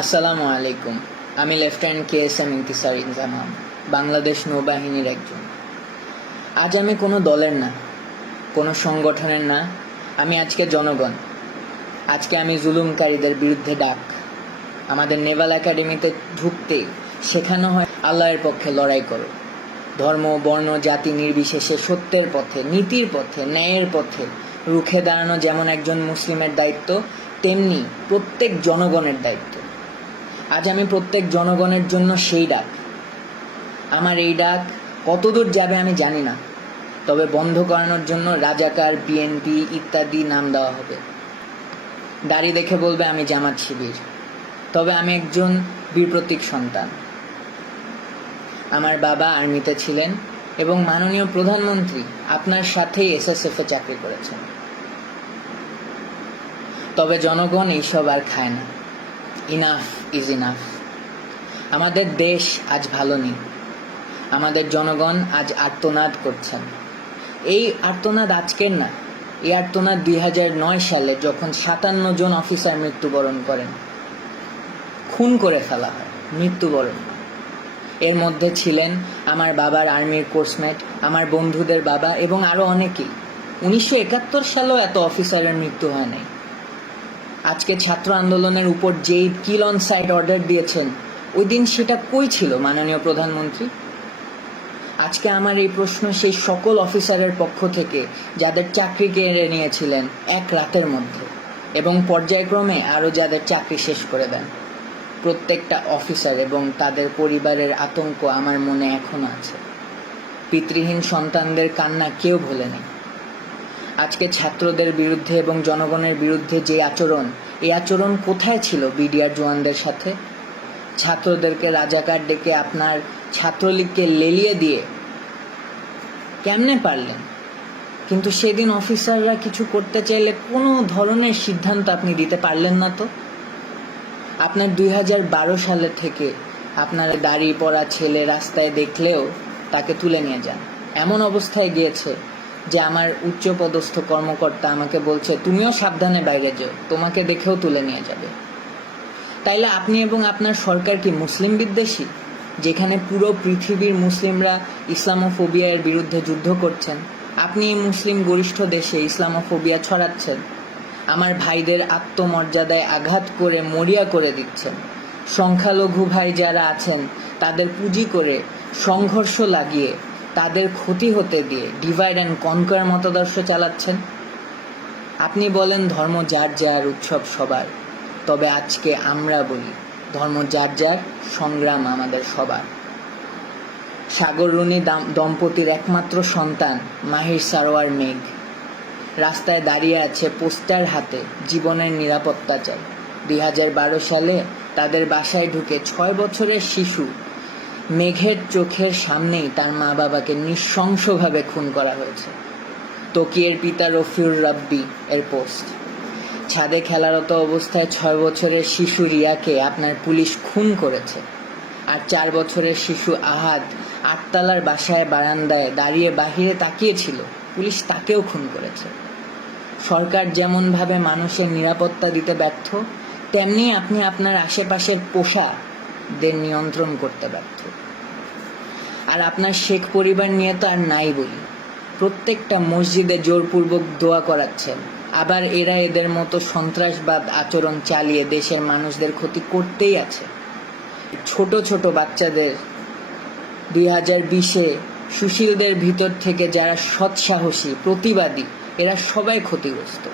আসসালামু আলাইকুম। আমি lieutenant K S M Intisar Inzamam Bangladesh নৌবাহিনীর একজন। আজ আমি কোনো দলের না, কোনো সংগঠনের না, আমি আজকে জনগণ। আজকে আমি জুলুমকারীদের বিরুদ্ধে ডাক। আমাদের নেভাল একাডেমিতে ঢুকতেই শেখানো হয়, আল্লাহর পক্ষে লড়াই করো। ধর্ম, বর্ণ, জাতি নির্বিশেষে সত্যের পথে, নীতির পথে, ন্যায়ের পথে রুখে দাঁড়ানো যেমন একজন মুসলিমের দায়িত্ব, তেমনি প্রত্যেক জনগণের দায়িত্ব। আজ আমি প্রত্যেক জনগণের জন্য সেই ডাক। আমার এই ডাক কতদূর যাবে আমি জানি না, তবে বন্ধ করানোর জন্য রাজাকার বিএনপি ইত্যাদি নাম দেওয়া হবে। দাড়ি দেখে বলবে, আমি জামাত শিবির। তবে আমি একজন বীর প্রতীক সন্তান। আমার বাবা আর্মিতে ছিলেন এবং মাননীয় প্রধানমন্ত্রী আপনার সাথেই এসএসএফ চাকরি করেছেন। তবে জনগণ এইসব আর খায় না। ইনাফ ইজ ইনাফ আমাদের দেশ আজ ভালো নেই। আমাদের জনগণ আজ আর্তনাদ করছেন। এই আর্তনাদ আজকের না, এই আর্তনাদ দুই হাজার নয় সালে যখন সাতান্ন জন অফিসার মৃত্যুবরণ করেন। খুন করে ফেলা হয়, মৃত্যুবরণ। এর মধ্যে ছিলেন আমার বাবার আর্মির কোর্সমেট, আমার বন্ধুদের বাবা এবং আরও অনেকেই। উনিশশো একাত্তর সালেও এত অফিসারের মৃত্যু হয় নাই। আজকে ছাত্র আন্দোলনের উপর যেই কিল অন সাইট অর্ডার দিয়েছেন, ওই দিন সেটা কই ছিল, মাননীয় প্রধানমন্ত্রী? আজকে আমার এই প্রশ্ন সেই সকল অফিসারের পক্ষ থেকে, যাদের চাকরি কেড়ে নিয়েছিলেন এক রাতের মধ্যে, এবং পর্যায়ক্রমে আরও যাদের চাকরি শেষ করে দেন। প্রত্যেকটা অফিসার এবং তাদের পরিবারের আতঙ্ক আমার মনে এখনও আছে। পিতৃহীন সন্তানদের কান্না কেউ ভোলে ভোলেনি আজকে ছাত্রদের বিরুদ্ধে এবং জনগণের বিরুদ্ধে যে আচরণ, এই আচরণ কোথায় ছিল বিডিআর জওয়ানদের সাথে? ছাত্রদেরকে রাজাকার ডেকে আপনার ছাত্রলীগকে লেলিয়ে দিয়ে কেমনে পারলেন? কিন্তু সেদিন অফিসাররা কিছু করতে চাইলে কোনো ধরনের সিদ্ধান্ত আপনি দিতে পারলেন না তো? আপনার দুই হাজার বারো সালে থেকে আপনার দাড়ি পড়া ছেলে রাস্তায় দেখলেও তাকে তুলে নিয়ে যান। এমন অবস্থায় গিয়েছে যে আমার উচ্চপদস্থ কর্মকর্তা আমাকে বলছে, তুমিও সাবধানে বাইরে যাও, তোমাকে দেখেও তুলে নিয়ে যাবে। তাইলে আপনি এবং আপনার সরকার কি মুসলিম বিদ্বেষী, যেখানে পুরো পৃথিবীর মুসলিমরা ইসলামোফোবিয়ার বিরুদ্ধে যুদ্ধ করছেন? আপনি এই মুসলিম গরিষ্ঠ দেশে ইসলামোফোবিয়া ছড়াচ্ছেন, আমার ভাইদের আত্মমর্যাদায় আঘাত করে মরিয়া করে দিচ্ছেন। সংখ্যালঘু ভাই যারা আছেন, তাদের পুঁজি করে সংঘর্ষ লাগিয়ে তাদের ক্ষতি হতে দিয়ে ডিভাইড অ্যান্ড কনকার মতাদর্শ চালাচ্ছেন। আপনি বলেন ধর্ম যার যার উৎসব সবার, তবে আজকে আমরা বলি ধর্ম যার যার সংগ্রাম আমাদের সবার। সাগর রুনি দাম- দম্পতির একমাত্র সন্তান মাহির সারোয়ার মেঘ। রাস্তায় দাঁড়িয়ে আছে পোস্টার হাতে জীবনের নিরাপত্তা চাই। দুই হাজার বারো সালে তাদের বাসায় ঢুকে ছয় বছরের শিশু মেঘের চোখের সামনেই তার মা বাবাকে নৃশংসভাবে খুন করা হয়েছে। তোকিয়ের পিতা রফিউর রাব্বি এর পোস্ট। ছাদে খেলারত অবস্থায় ছয় বছরের শিশু রিয়াকে আপনার পুলিশ খুন করেছে আর চার বছরের শিশু আহাদ আটতলার বাসায় বারান্দায় দাঁড়িয়ে বাহিরে তাকিয়েছিল, পুলিশ তাকেও খুন করেছে। সরকার যেমনভাবে মানুষের নিরাপত্তা দিতে ব্যর্থ, তেমনি আপনি আপনার আশেপাশের পোষাদের নিয়ন্ত্রণ করতে ব্যর্থ। আর আপনার শেখ পরিবার নিয়ে তো আর নাই বলি। প্রত্যেকটা মসজিদে জোরপূর্বক দোয়া করাচ্ছেন। আবার এরা এদের মতো সন্ত্রাসবাদ আচরণ চালিয়ে দেশের মানুষদের ক্ষতি করতেই আছে। ছোট ছোট বাচ্চাদের দুই হাজার বিশে সুশীলদের ভিতর থেকে যারা সৎসাহসী, প্রতিবাদী, এরা সবাই ক্ষতিগ্রস্ত।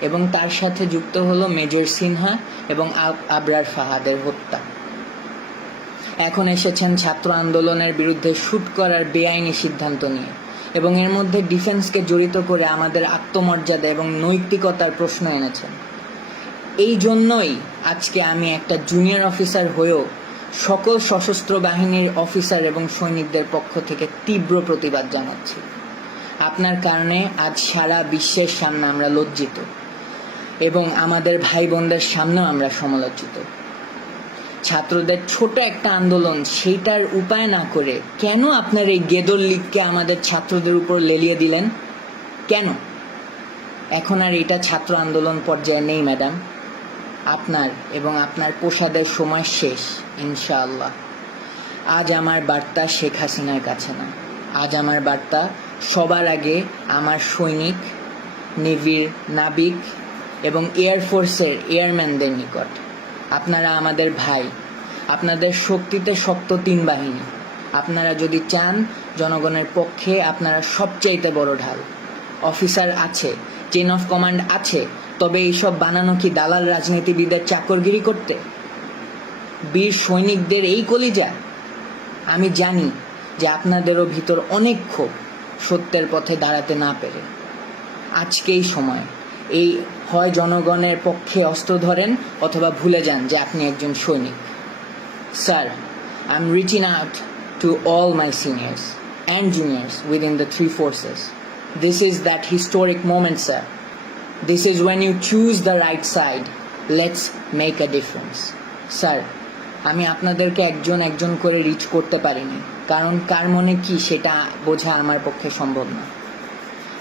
এবং তার সাথে যুক্ত হলো মেজর সিনহা এবং আব- আবরার ফাহাদের হত্যা। এখন এসেছেন ছাত্র আন্দোলনের বিরুদ্ধে শুট করার বেআইনি সিদ্ধান্ত নিয়ে। এবং এর মধ্যে ডিফেন্সকে জড়িত করে আমাদের আত্মমর্যাদা এবং নৈতিকতার প্রশ্ন এনেছেন। এই জন্যই আজকে আমি একটা জুনিয়র অফিসার হয়েও সকল সশস্ত্র বাহিনীর অফিসার এবং সৈনিকদের পক্ষ থেকে তীব্র প্রতিবাদ জানাচ্ছি। আপনার কারণে আজ সারা বিশ্বের সামনে আমরা লজ্জিত এবং আমাদের ভাই বোনদের সামনেও আমরা সমালোচিত। ছাত্রদের ছোট একটা আন্দোলন, সেইটার উপায় না করে কেন আপনার এই গেদর লীগকে আমাদের ছাত্রদের উপর লেলিয়ে দিলেন? কেন? এখন আর এটা ছাত্র আন্দোলন পর্যায়ে নেই, ম্যাডাম। আপনার এবং আপনার প্রসাদের সময় শেষ, ইনশাআল্লাহ। আজ আমার বার্তা শেখ হাসিনার কাছে না। আজ আমার বার্তা সবার আগে আমার সৈনিক, নেভির নাবিক এবং এয়ারফোর্সের এয়ারম্যানদের নিকট। আপনারা আমাদের ভাই, আপনাদের শক্তিতে শক্ত তিন বাহিনী। আপনারা যদি চান, জনগণের পক্ষে আপনারা সবচাইতে বড় ঢাল। অফিসার আছে চেন অফ কমান্ড আছে, তবে এইসব বানানো কি দালাল রাজনীতিবিদের চাকরগিরি করতে? বীর সৈনিকদের এই কলিজা? আমি জানি যে আপনাদেরও ভিতর অনেক ক্ষোভ সত্যের পথে দাঁড়াতে না পেরে। আজকেই সময়। এই হয় জনগণের পক্ষে অস্ত্র ধরেন অথবা ভুলে যান যে আপনি একজন সৈনিক। Sir I am reaching out to all my seniors and juniors within the three forces this is that historic moment sir this is when you choose the right side let's make a difference sir আমি আপনাদেরকে একজন একজন করে rich করতে পারিনি। কারণ কার মনে কি সেটা বোঝা আমার পক্ষে সম্ভব না।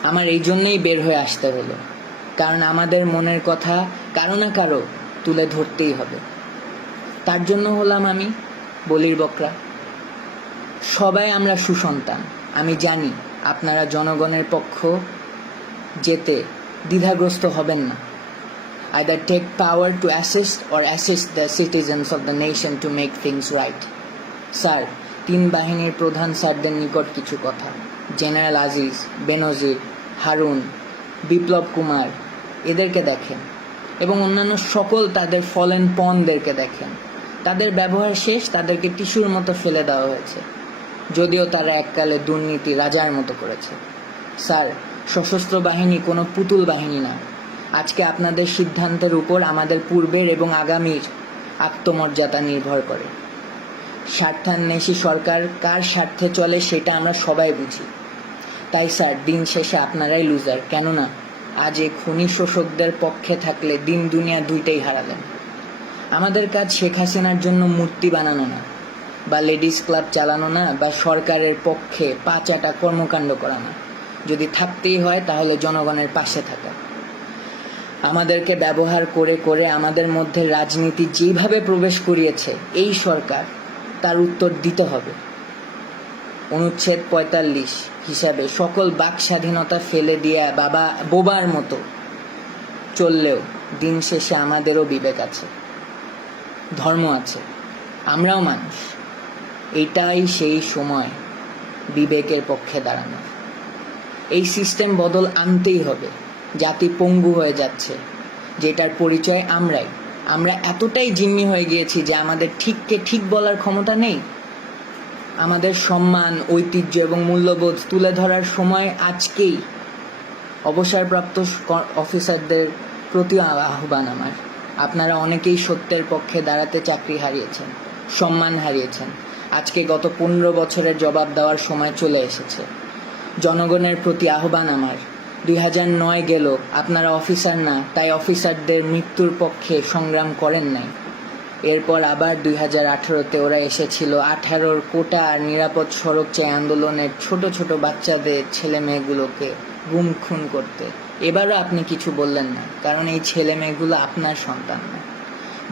আমার এই জন্যেই বের হয়ে আসতে হলো। কারণ আমাদের মনের কথা কারও না কারও তুলে ধরতেই হবে। তার জন্য হলাম আমি বলির বকরা। সবাই আমরা সুসন্তান, আমি জানি আপনারা জনগণের পক্ষ যেতে দ্বিধাগ্রস্ত হবেন না। Either take power to assist or assist the citizens of the nation to make things right sir, তিন বাহিনীর প্রধান স্যারদের নিকট কিছু কথা। জেনারেল আজিজ, বেনজির, হারুন, বিপ্লব কুমার এদেরকে দেখেন এবং অন্যান্য সকল তাদের ফলেন পনদেরকে দেখেন। তাদের ব্যবহার শেষ, তাদেরকে টিস্যুর মতো ফেলে দেওয়া হয়েছে। যদিও তারা এককালে দুর্নীতি রাজার মতো করেছে। স্যার, সশস্ত্র বাহিনী কোনো পুতুল বাহিনী না। আজকে আপনাদের সিদ্ধান্তের উপর আমাদের পূর্বের এবং আগামীর আত্মমর্যাদা নির্ভর করে। স্বার্থান্বেষী সরকার কার স্বার্থে চলে সেটা আমরা সবাই বুঝি। তাই স্যার, দিন শেষে আপনারাই লুজার, কেননা আজ এই খনি শোষকদের পক্ষে থাকলে দিন দুনিয়া দুইটাই হারালেন। আমাদের কাজ শেখ হাসিনার জন্য মূর্তি বানানো না, বা লেডিস ক্লাব চালানো না, বা সরকারের পক্ষে পাঁচাটা কর্মকাণ্ড করা না। যদি থাকতেই হয়, তাহলে জনগণের পাশে থাকা। আমাদেরকে ব্যবহার করে করে আমাদের মধ্যে রাজনীতি যেভাবে প্রবেশ করিয়েছে, এই সরকার, তার উত্তর দিতে হবে। অনুচ্ছেদ পঁয়তাল্লিশ হিসাবে সকল বাক স্বাধীনতা ফেলে দিয়ে বাবা বোবার মতো চললেও দিন শেষে আমাদেরও বিবেক আছে, ধর্ম আছে, আমরাও মানুষ। এটাই সেই সময় বিবেকের পক্ষে দাঁড়ানো এই সিস্টেম বদল আনতেই হবে। জাতি পঙ্গু হয়ে যাচ্ছে। যেটার পরিচয় আমরাই। আমরা এতটাই জিম্মি হয়ে গিয়েছি যে আমাদের ঠিককে ঠিক বলার ক্ষমতা নেই। আমাদের সম্মান, ঐতিহ্য এবং মূল্যবোধ তুলে ধরার সময় আজকেই অবসরপ্রাপ্ত অফিসারদের প্রতি আহ্বান আমার। আপনারা অনেকেই সত্যের পক্ষে দাঁড়াতে চাকরি হারিয়েছেন, সম্মান হারিয়েছেন। আজকে গত পনেরো বছরের জবাব দেওয়ার সময় চলে এসেছে। জনগণের প্রতি আহ্বান আমার। দুই হাজার নয় গেল, আপনারা অফিসার না, তাই অফিসারদের মৃত্যুর পক্ষে সংগ্রাম করেন নাই। এরপর আবার দুই হাজার আঠারোতে ওরা এসেছিল। আঠারোর কোটা আর নিরাপদ সড়ক চাই আন্দোলনের ছোট ছোট বাচ্চাদের ছেলে মেয়েগুলোকে গুম খুন করতে। এবারও আপনি কিছু বললেন না, কারণ এই ছেলে মেয়েগুলো আপনার সন্তান না।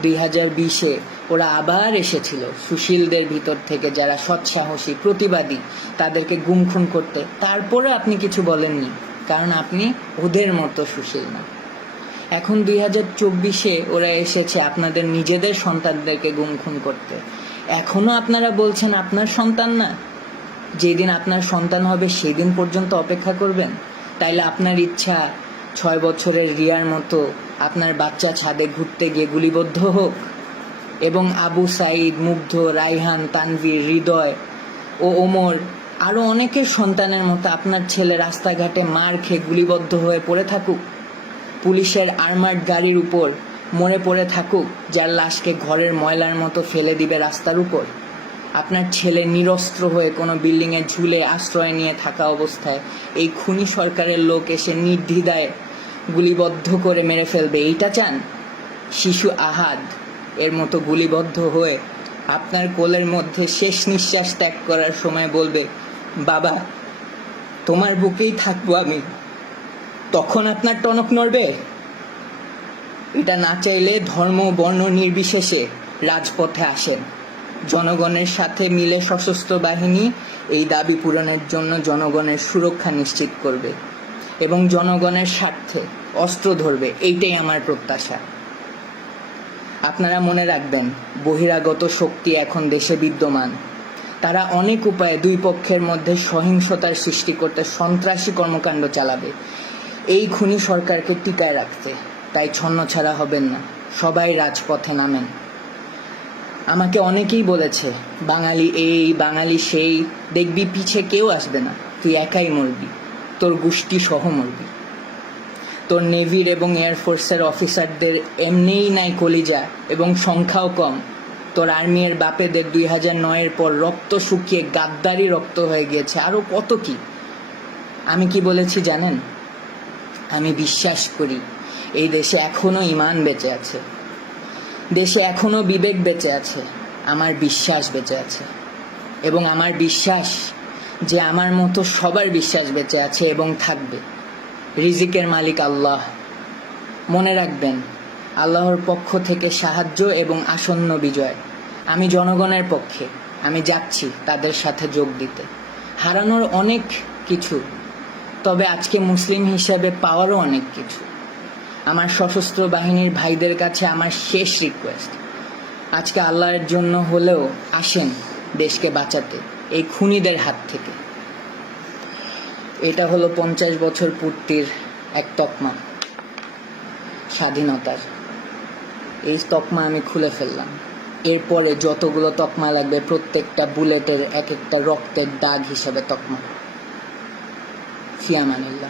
দুই হাজার বিশে ওরা আবার এসেছিল, সুশীলদের ভিতর থেকে যারা সৎসাহসী, প্রতিবাদী, তাদেরকে গুম খুন করতে। তারপরে আপনি কিছু বলেননি, কারণ আপনি ওদের মতো সুশীল না। এখন দুই হাজার চব্বিশে ওরা এসেছে আপনাদের নিজেদের সন্তানদেরকে গুম খুন করতে। এখনও আপনারা বলছেন আপনার সন্তান না। যেদিন আপনার সন্তান হবে সেই দিন পর্যন্ত অপেক্ষা করবেন। তাইলে আপনার ইচ্ছা ছয় বছরের রিয়ার মতো আপনার বাচ্চা ছাদে ঘুরতে গিয়ে গুলিবদ্ধ হোক। এবং আবু সাইদ মুগ্ধ রাইহান তানভীর, হৃদয় ও ওমর আরও অনেকের সন্তানের মতো আপনার ছেলে রাস্তাঘাটে মার খেয়ে গুলিবদ্ধ হয়ে পড়ে থাকুক। পুলিশের আর্মার্ড গাড়ির উপর মরে পড়ে থাকুক, যার লাশকে ঘরের ময়লার মতো ফেলে দিবে রাস্তার উপর। আপনার ছেলে নিরস্ত্র হয়ে কোনো বিল্ডিংয়ে ঝুলে আশ্রয় নিয়ে থাকা অবস্থায় এই খুনি সরকারের লোক এসে নির্দ্বিধায় গুলিবদ্ধ করে মেরে ফেলবে। এইটা চান? শিশু আহাদ এর মতো গুলিবদ্ধ হয়ে আপনার কোলের মধ্যে শেষ নিঃশ্বাস ত্যাগ করার সময় বলবে, বাবা, তোমার বুকেই থাকব আমি। তখন আপনার টনক নড়বে? এটা না চাইলে ধর্ম বর্ণ নির্বিশেষে রাজপথে আসেন। জনগণের সাথে মিলে সশস্ত্র বাহিনী এই দাবি পূরণের জন্য জনগণের সুরক্ষা নিশ্চিত করবে এবং জনগণের স্বার্থে অস্ত্র ধরবে। এইটাই আমার প্রত্যাশা। আপনারা মনে রাখবেন, বহিরাগত শক্তি এখন দেশে বিদ্যমান। তারা অনেক উপায়ে দুই পক্ষের মধ্যে সহিংসতার সৃষ্টি করতে সন্ত্রাসী কর্মকাণ্ড চালাবে। এই খুনি সরকারকে টিকায় রাখতে। তাই ছন্ন ছাড়া হবেন না। সবাই রাজপথে নামেন। আমাকে অনেকেই বলেছে, বাঙালি এই, বাঙালি সেই। দেখবি পিছে কেউ আসবে না। তুই একাই মরবি। তোর গোষ্ঠী সহ মরবি। তোর নেভির এবং এয়ারফোর্সের অফিসারদের এমনিই নাই কলিজা এবং সংখ্যাও কম। তোর আর্মির বাপেদের দুই হাজার নয়ের পর রক্ত শুকিয়ে গাদ্দারি রক্ত হয়ে গিয়েছে। আরও কত কি? আমি কি বলেছি জানেন? আমি বিশ্বাস করি, এই দেশে এখনও ইমান বেঁচে আছে। দেশে এখনও বিবেক বেঁচে আছে, আমার বিশ্বাস বেঁচে আছে। এবং আমার বিশ্বাস যে আমার মতো সবার বিশ্বাস বেঁচে আছে এবং থাকবে। রিজিকের মালিক আল্লাহ। মনে রাখবেন, আল্লাহর পক্ষ থেকে সাহায্য এবং আসন্ন বিজয়। আমি জনগণের পক্ষে, আমি যাচ্ছি তাদের সাথে যোগ দিতে। হারানোর অনেক কিছু তবে আজকে মুসলিম হিসাবে পাওয়ারও অনেক কিছু। আমার সশস্ত্র বাহিনীর ভাইদের কাছে আমার শেষ রিকোয়েস্ট আজকে আল্লাহর জন্য হলেও আসেন দেশকে বাঁচাতে, এই খুনিদের হাত থেকে। এটা হলো পঞ্চাশ বছর পূর্তির এক তকমা, স্বাধীনতার। এই তকমা আমি খুলে ফেললাম। এরপরে যতগুলো তকমা লাগবে, প্রত্যেকটা বুলেটের এক একটা রক্তের দাগ হিসাবে তকমা। ফিয়ামানিল্লাহ